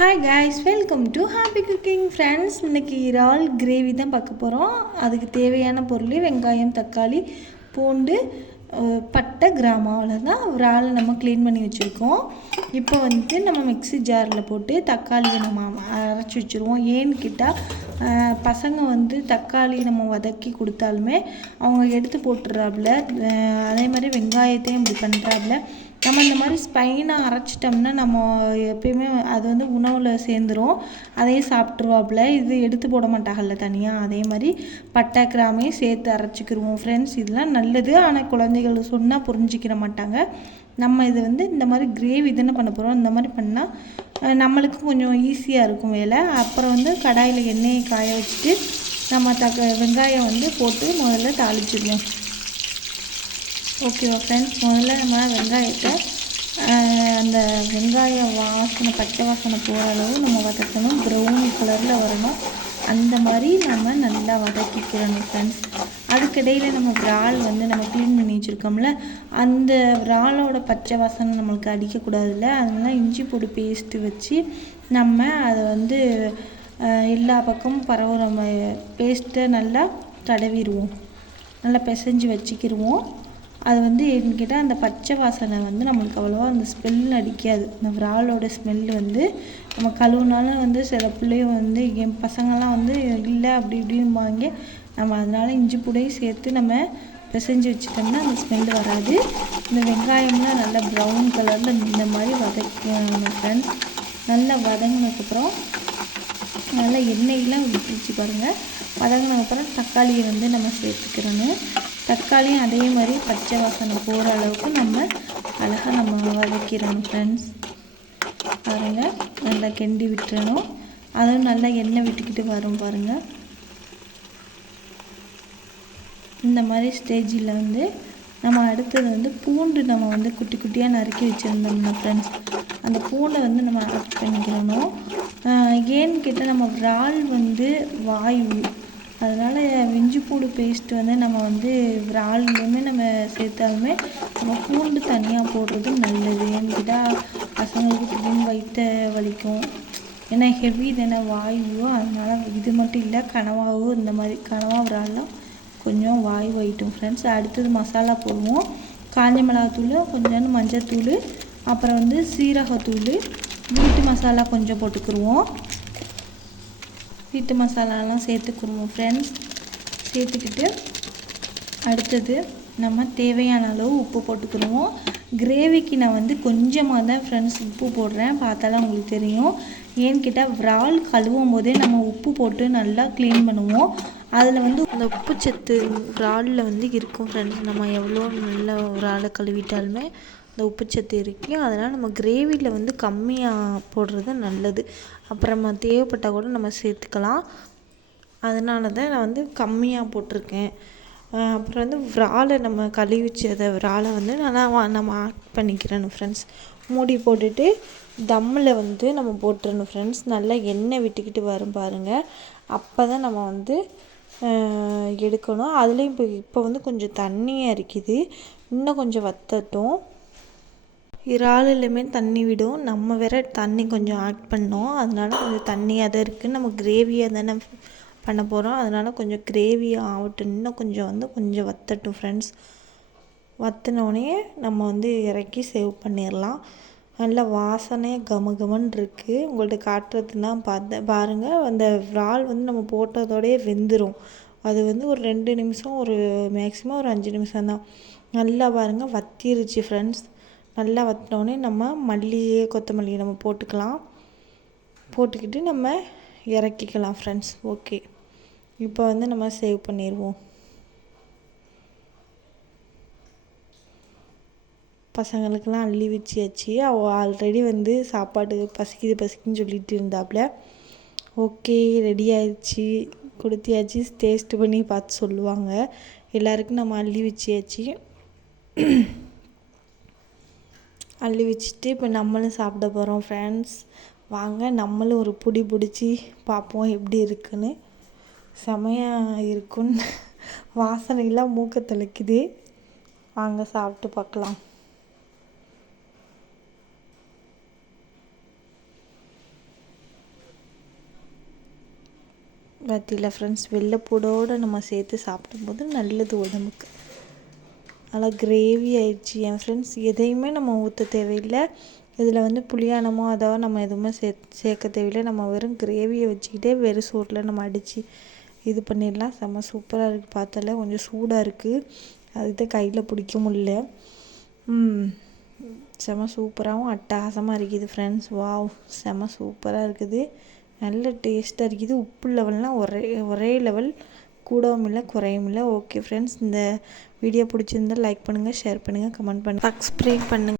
Hi guys, welcome to happy cooking friends. இன்றைக்கி இறால் gravy தான் பார்க்க போகிறோம். அதுக்கு தேவையான பொருள் வெங்காயம், தக்காளி, பூண்டு, பட்டை, கிராம்பு, அவ்வளோதான். இறால் நம்ம க்ளீன் பண்ணி வச்சுருக்கோம். இப்போ நம்ம மிக்ஸி ஜாரில் போட்டு தக்காளியை நம்ம அரைச்சி வச்சுருவோம். ஏன்னு கேட்டால் பசங்க தக்காளி நம்ம வதக்கி கொடுத்தாலுமே அவங்க எடுத்து போட்டுறாப்புல. அதே மாதிரி வெங்காயத்தையும் இப்படி பண்ணுறாப்புல. நம்ம இந்த மாதிரி ஸ்பைனாக அரைச்சிட்டோம்னா நம்ம எப்பயுமே அது உணவில் சேர்ந்துடும், அதையும் சாப்பிட்ருவாப்புல. இது எடுத்து போட மாட்டாங்கல்ல தனியாக. அதே மாதிரி பட்டை, கிராமையும் சேர்த்து அரைச்சிக்கிடுவோம் ஃப்ரெண்ட்ஸ். இதெல்லாம் நல்லது, ஆனால் குழந்தைகள் சொன்னால் புரிஞ்சிக்கிற மாட்டாங்க. நம்ம இது இந்த மாதிரி கிரேவி தானே பண்ண போகிறோம். இந்த மாதிரி பண்ணால் நம்மளுக்கு கொஞ்சம் ஈஸியாக இருக்கும் வேலை. அப்புறம் கடாயில் எண்ணெயை காய வச்சுட்டு நம்ம வெங்காயம் போட்டு முதல்ல தாளிச்சிடுவோம். ஓகேவா ஃப்ரெண்ட்ஸ்? முதல்ல நம்ம வெங்காயத்தை அந்த வெங்காயம் வாசனை, பச்சை வாசனை போகிற அளவு நம்ம வதக்கணும். ப்ரௌன் கலரில் வரணும். அந்த மாதிரி நம்ம நல்லா வதக்கிக்கிறணும் ஃப்ரெண்ட்ஸ். அதுக்கிடையில் நம்ம இறால் நம்ம க்ளீன் பண்ணி வச்சுருக்கோம்ல, அந்த இறாலோட பச்சை வாசனை நம்மளுக்கு அடிக்கக்கூடாதுல்ல. அதனால இஞ்சி பூண்டு பேஸ்ட்டு வச்சு நம்ம அதை எல்லா பக்கமும் பரவுற பேஸ்ட்டை நல்லா தடவிடுவோம். நல்லா பிசைஞ்சு வச்சுக்கிடுவோம். அது என்ன கேட்டால் அந்த பச்சை வாசனை நம்மளுக்கு அவ்வளோவா அந்த ஸ்மெல் அடிக்காது. இந்த இறாலோட ஸ்மெல்லு நம்ம கழுவுனாலும் சில பிள்ளைங்க என் பசங்கள்லாம் இல்லை அப்படி இப்படிம்பாங்க. நம்ம அதனால் இஞ்சி பூண்டையும் சேர்த்து நம்ம பிசைஞ்சு வச்சுட்டோம்னா அந்த ஸ்மெல் வராது. இந்த வெங்காயம்லாம் நல்லா ப்ரௌன் கலரில் இந்த மாதிரி வதக்கணும் ஃப்ரெண்ட்ஸ். நல்லா வதங்கினதுக்கப்புறம் நல்லா எண்ணெயெலாம் விட்டுருச்சு பாருங்கள். வதங்கினதுக்கப்புறம் தக்காளியை நம்ம சேர்த்துக்கிறணும். தக்காளியும் அதே மாதிரி பச்சை வாசனை போகிற அளவுக்கு நம்ம வதக்கிடணும் ஃப்ரெண்ட்ஸ். பாருங்கள், நல்லா கிண்டி விட்டுறணும். அதுவும் நல்லா எண்ணெய் விட்டுக்கிட்டு வரும் பாருங்கள். இந்த மாதிரி ஸ்டேஜில் நம்ம அடுத்தது பூண்டு நம்ம குட்டி குட்டியாக நறுக்கி வச்சுருந்தோம்னா ஃப்ரெண்ட்ஸ், அந்த பூண்டை நம்ம ஆட் பண்ணிக்கிறணும். ஏன்னு கேட்டால் நம்ம இறால் வாயு, அதனால் இஞ்சி பூண்டு பேஸ்ட்டு நம்ம இறால்லையுமே நம்ம சேர்த்தாலுமே நம்ம பூண்டு தனியாக போடுறது நல்லது. ஏன்னு கேட்டால் பசங்களுக்கு திடீர்னு வயிற்ற வலிக்கும். ஏன்னா ஹெவி தானே வாயுவோ. அதனால் இது மட்டும் இல்லை, கனவாவும் இந்த மாதிரி கனவா இறால்லாம் கொஞ்சம் வாயு வைட்டும் ஃப்ரெண்ட்ஸ். அடுத்தது மசாலா போடுவோம். காஞ்ச மிளகாத்தூள், கொஞ்சம் மஞ்சத்தூள், அப்புறம் சீரகத்தூள், வீட்டு மசாலா கொஞ்சம் போட்டுக்கிடுவோம். வீட்டு மசாலாலாம் சேர்த்துக்கிடுவோம் ஃப்ரெண்ட்ஸ். சேர்த்துக்கிட்டு அடுத்தது நம்ம தேவையான அளவு உப்பு போட்டுக்கிடுவோம். கிரேவிக்கு நான் கொஞ்சமாக தான் ஃப்ரெண்ட்ஸ் உப்பு போடுறேன், பார்த்தாலும் உங்களுக்கு தெரியும். ஏன்னு கேட்டால் இறால் கழுவும் போதே நம்ம உப்பு போட்டு நல்லா க்ளீன் பண்ணுவோம். அதில் அந்த உப்பு சத்து இறாலில் இருக்கும் ஃப்ரெண்ட்ஸ். நம்ம எவ்வளோ நல்லா இறாலை கழுவிட்டாலுமே அந்த உப்புச்சத்து இருக்குது. அதனால் நம்ம கிரேவியில் கம்மியாக போடுறது நல்லது. அப்புறமா தேவைப்பட்டால் கூட நம்ம சேர்த்துக்கலாம். அதனால தான் நான் கம்மியாக போட்டிருக்கேன். அப்புறம் இறாலை நம்ம கழுவி வச்ச இறாலை நல்லா நம்ம ஆட் பண்ணிக்கிறணும் ஃப்ரெண்ட்ஸ். மூடி போட்டுட்டு தம்மில் நம்ம போட்டுறணும் ஃப்ரெண்ட்ஸ். நல்லா எண்ணெய் விட்டுக்கிட்டு வரும் பாருங்கள். அப்போ தான் நம்ம எடுக்கணும். அதுலேயும் இப்போ கொஞ்சம் தண்ணியாக இருக்குது, இன்னும் கொஞ்சம் வற்றட்டும். இறாலுமே தண்ணி விடும். நம்ம வேற தண்ணி கொஞ்சம் ஆட் பண்ணோம். அதனால கொஞ்சம் தண்ணியாக தான் இருக்குது. நம்ம கிரேவியாக தானே பண்ண போகிறோம். அதனால் கொஞ்சம் கிரேவி ஆகட்டும், இன்னும் கொஞ்சம் வற்றட்டும் ஃப்ரெண்ட்ஸ். வற்றினோடனே நம்ம இறக்கி சேவ் பண்ணிடலாம். நல்ல வாசனையாக கமகமன்னு இருக்குது. உங்கள்கிட்ட காட்டுறதுனா பாருங்கள். அந்த இறால் நம்ம போட்டதோடயே வெந்துடும். அது ஒரு 2 நிமிஷம், ஒரு மேக்ஸிமம் ஒரு 5 நிமிஷம் தான். நல்லா பாருங்கள் வற்றிருச்சு ஃப்ரெண்ட்ஸ். நல்லா வற்றினோடனே நம்ம கொத்தமல்லி நம்ம போட்டுக்கலாம். போட்டுக்கிட்டு நம்ம இறக்கிக்கலாம் ஃப்ரெண்ட்ஸ். ஓகே, இப்போ நம்ம சேவ் பண்ணிடுவோம். பசங்களுக்கெல்லாம் அள்ளி வச்சியாச்சு. ஆல்ரெடி சாப்பாடு பசிக்குன்னு சொல்லிட்டு இருந்தாப்புல. ஓகே, ரெடி ஆயிடுச்சு, கொடுத்தியாச்சு. டேஸ்ட் பண்ணி பார்த்து சொல்லுவாங்க. எல்லாருக்கும் நம்ம அள்ளி வச்சியாச்சு. அள்ளி வச்சுட்டு இப்போ நம்மளும் சாப்பிட போகிறோம் ஃப்ரெண்ட்ஸ். வாங்க, நம்மளும் ஒரு பிடிச்சி பார்ப்போம் எப்படி இருக்குன்னு. செமையாக இருக்குன்னு வாசனையெல்லாம் மூக்க தொலைக்குது. வாங்க சாப்பிட்டு பார்க்கலாம். பார்த்தீங்களா ஃப்ரெண்ட்ஸ், வெள்ளைப்பூடோடு நம்ம சேர்த்து சாப்பிடும்போது நல்லது உடம்புக்கு. நல்லா கிரேவி ஆயிடுச்சு என் ஃப்ரெண்ட்ஸ். எதையுமே நம்ம ஊற்ற தேவையில்லை. இதில் வந்து புளியானமோ அதோ நம்ம எதுவுமே சேர்க்க தேவையில்லை. நம்ம வெறும் கிரேவியை வச்சுக்கிட்டே வெறும் சோறில் நம்ம அடித்து இது பண்ணிடலாம். செம்ம சூப்பராக இருக்குது. பார்த்தாலே கொஞ்சம் சூடாக இருக்குது, அதுதான் கையில் பிடிக்க முடியல. செம்ம சூப்பராகவும் அட்டகாசமாக இருக்குது ஃப்ரெண்ட்ஸ். வாவ், செம்ம சூப்பராக இருக்குது, நல்ல டேஸ்ட்டாக இருக்குது. உப்பு லெவல்லாம் ஒரே லெவல், கூடவும் இல்லை குறையும் இல்லை. ஓகே ஃப்ரெண்ட்ஸ், இந்த வீடியோ பிடிச்சிருந்தால் லைக் பண்ணுங்கள், ஷேர் பண்ணுங்கள், கமெண்ட் பண்ணுங்கள், சப்ஸ்கிரைப் பண்ணுங்கள்.